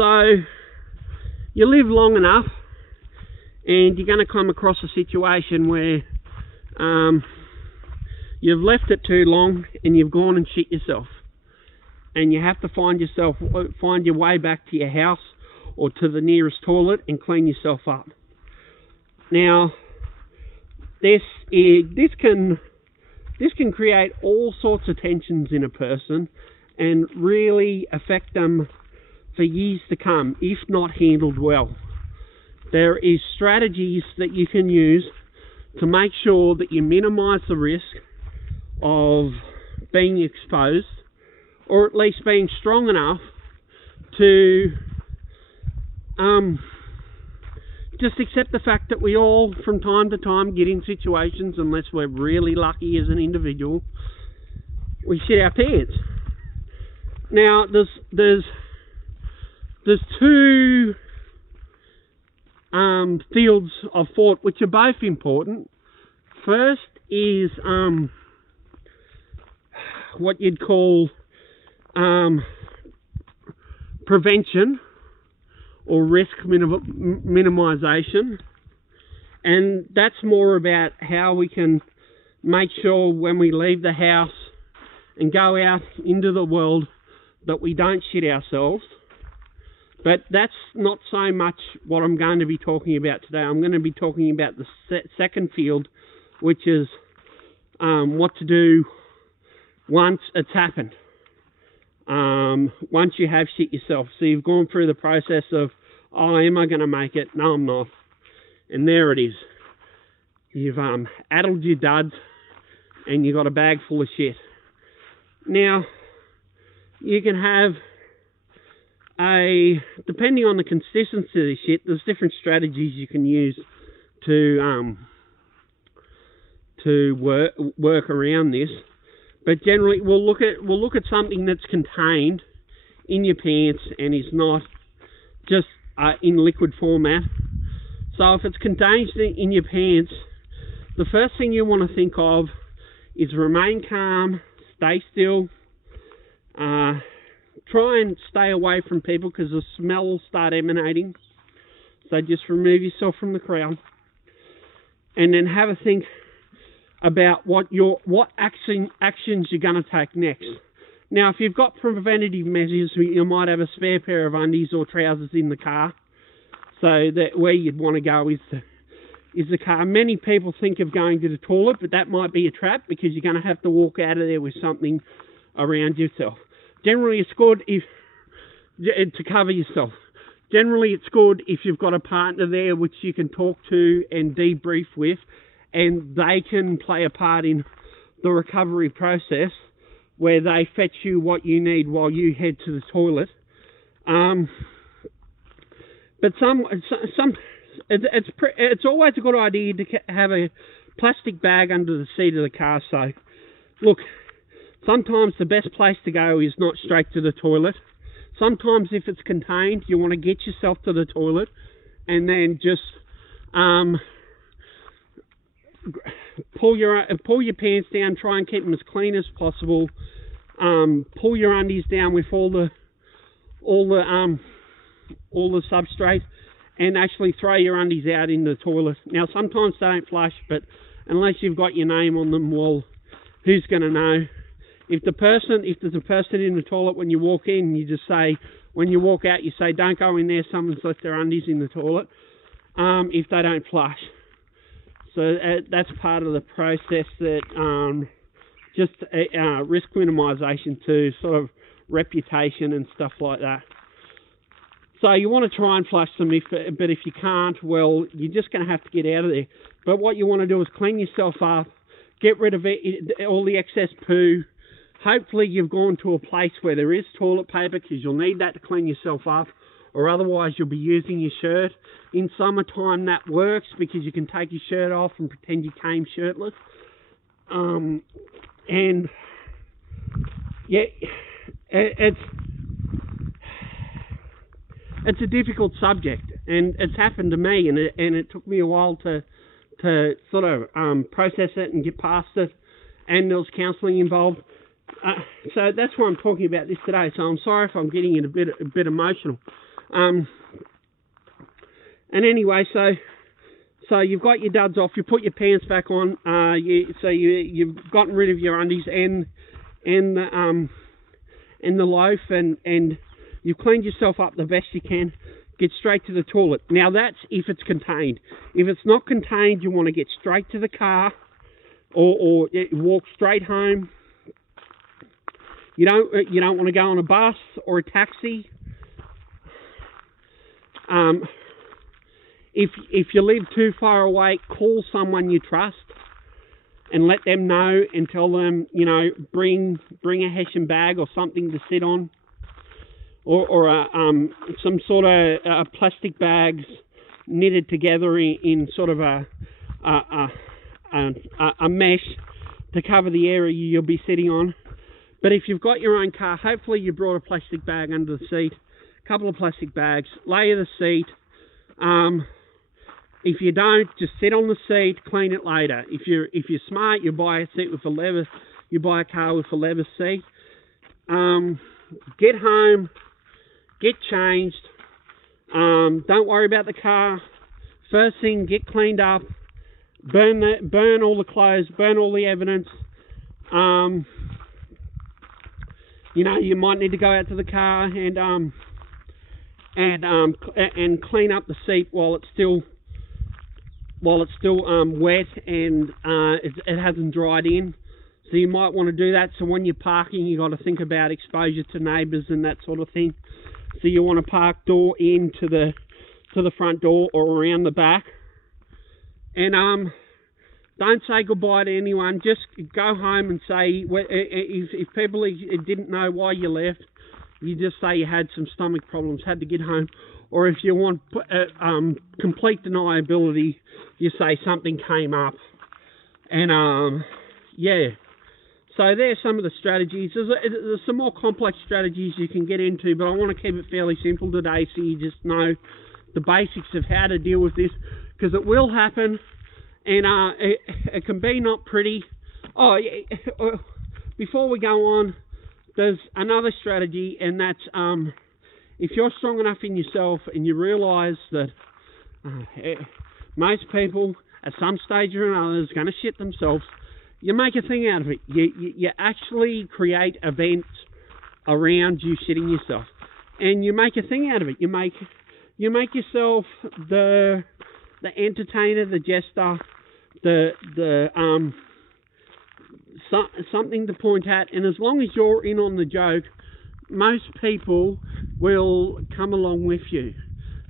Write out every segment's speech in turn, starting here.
So you live long enough and you're going to come across a situation where you've left it too long and you've gone and shit yourself, and you have to find your way back to your house or to the nearest toilet and clean yourself up. Now this can create all sorts of tensions in a person and really affect them for years to come if not handled well. There is strategies that you can use to make sure that you minimize the risk of being exposed, or at least being strong enough to just accept the fact that we all from time to time get in situations, unless we're really lucky as an individual, we shit our pants. Now there's two fields of thought which are both important. First is what you'd call prevention or risk minimization, and that's more about how we can make sure when we leave the house and go out into the world that we don't shit ourselves. But that's not so much what I'm going to be talking about today. I'm going to be talking about the second field, which is what to do once it's happened. Once you have shit yourself. So you've gone through the process of, oh, am I going to make it? No, I'm not. And there it is. You've addled your duds and you've got a bag full of shit. Now, you can have depending on the consistency of the shit, there's different strategies you can use to work around this. But generally, we'll look at something that's contained in your pants and is not just in liquid format. So if it's contained in your pants, the first thing you want to think of is remain calm, stay still, try and stay away from people because the smell will start emanating. So just remove yourself from the crowd, and then have a think about what actions you're going to take next. Now, if you've got preventative measures, you might have a spare pair of undies or trousers in the car, so that where you'd want to go is the car. Many people think of going to the toilet, but that might be a trap because you're going to have to walk out of there with something around yourself. Generally, it's good to cover yourself. Generally, it's good if you've got a partner there which you can talk to and debrief with, and they can play a part in the recovery process where they fetch you what you need while you head to the toilet. But it's always a good idea to have a plastic bag under the seat of the car. So, look, sometimes the best place to go is not straight to the toilet. Sometimes if it's contained, you want to get yourself to the toilet and then just pull your pants down, try and keep them as clean as possible. Pull your undies down with all the substrate, and actually throw your undies out in the toilet. Now, sometimes they don't flush, but unless you've got your name on them, well, who's going to know? If there's a person in the toilet when you walk in, you just say, when you walk out, you say, don't go in there, someone's left their undies in the toilet, if they don't flush. So that's part of the process that just risk minimization to sort of reputation and stuff like that. So you want to try and flush them, but if you can't, well, you're just going to have to get out of there. But what you want to do is clean yourself up, get rid of all the excess poo. Hopefully you've gone to a place where there is toilet paper, because you'll need that to clean yourself up, or otherwise you'll be using your shirt. In summertime that works because you can take your shirt off and pretend you came shirtless. And yeah, it's a difficult subject, and it's happened to me, and it took me a while to sort of process it and get past it, and there was counselling involved. So that's why I'm talking about this today. So I'm sorry if I'm getting a bit emotional. And anyway, so you've got your duds off, you put your pants back on, you've gotten rid of your undies and the loaf, and you've cleaned yourself up the best you can. Get straight to the toilet. Now that's if it's contained. If it's not contained, you want to get straight to the car, or walk straight home. You don't want to go on a bus or a taxi. If you live too far away, call someone you trust and let them know, and tell them, bring a Hessian bag or something to sit on, or some sort of plastic bags knitted together in sort of a mesh to cover the area you'll be sitting on. But if you've got your own car, hopefully you brought a plastic bag under the seat, a couple of plastic bags, layer the seat. If you don't, just sit on the seat, clean it later. If you're smart, you buy a seat with a leather. You buy a car with a leather seat. Get home, get changed. Don't worry about the car. First thing, get cleaned up. Burn all the clothes. Burn all the evidence. You might need to go out to the car and clean up the seat while it's still wet and it hasn't dried in. So you might want to do that. So when you're parking, you got to think about exposure to neighbours and that sort of thing. So you want to park door into the front door or around the back. And don't say goodbye to anyone. Just go home and say, if people didn't know why you left, you just say you had some stomach problems, had to get home. Or if you want complete deniability, you say something came up. And yeah. So there's some of the strategies. There's some more complex strategies you can get into, but I want to keep it fairly simple today so you just know the basics of how to deal with this, because it will happen, and it can be not pretty. Before we go on, there's another strategy, and that's if you're strong enough in yourself and you realise that most people at some stage or another is going to shit themselves, you make a thing out of it. You actually create events around you shitting yourself, and you make a thing out of it. You make yourself the entertainer, the jester, something to point at. And as long as you're in on the joke, most people will come along with you.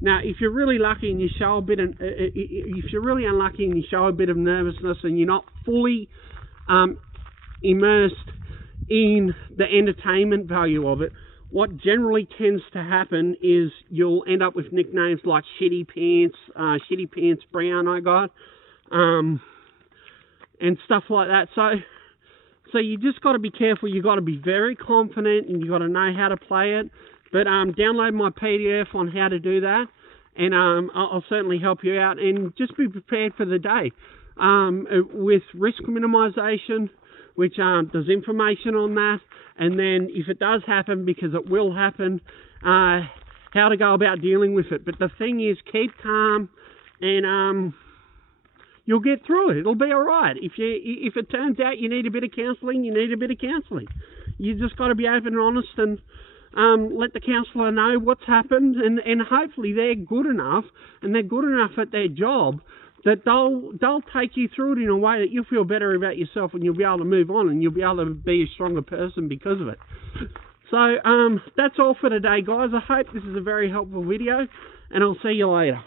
Now, if you're really lucky and you show a bit of, if you're really unlucky and you show a bit of nervousness and you're not fully immersed in the entertainment value of it, what generally tends to happen is you'll end up with nicknames like Shitty Pants Brown I got, and stuff like that. So you just got to be careful. You got to be very confident, and you got to know how to play it. But download my PDF on how to do that, and I'll certainly help you out. And just be prepared for the day. With risk minimization, which there's information on that, and then if it does happen, because it will happen, how to go about dealing with it. But the thing is, keep calm, and you'll get through it. It'll be all right. If it turns out you need a bit of counselling, you need a bit of counselling. You just got to be open and honest, and let the counsellor know what's happened, and hopefully they're good enough, and they're good enough at their job that they'll take you through it in a way that you'll feel better about yourself, and you'll be able to move on, and you'll be able to be a stronger person because of it. So that's all for today, guys. I hope this is a very helpful video, and I'll see you later.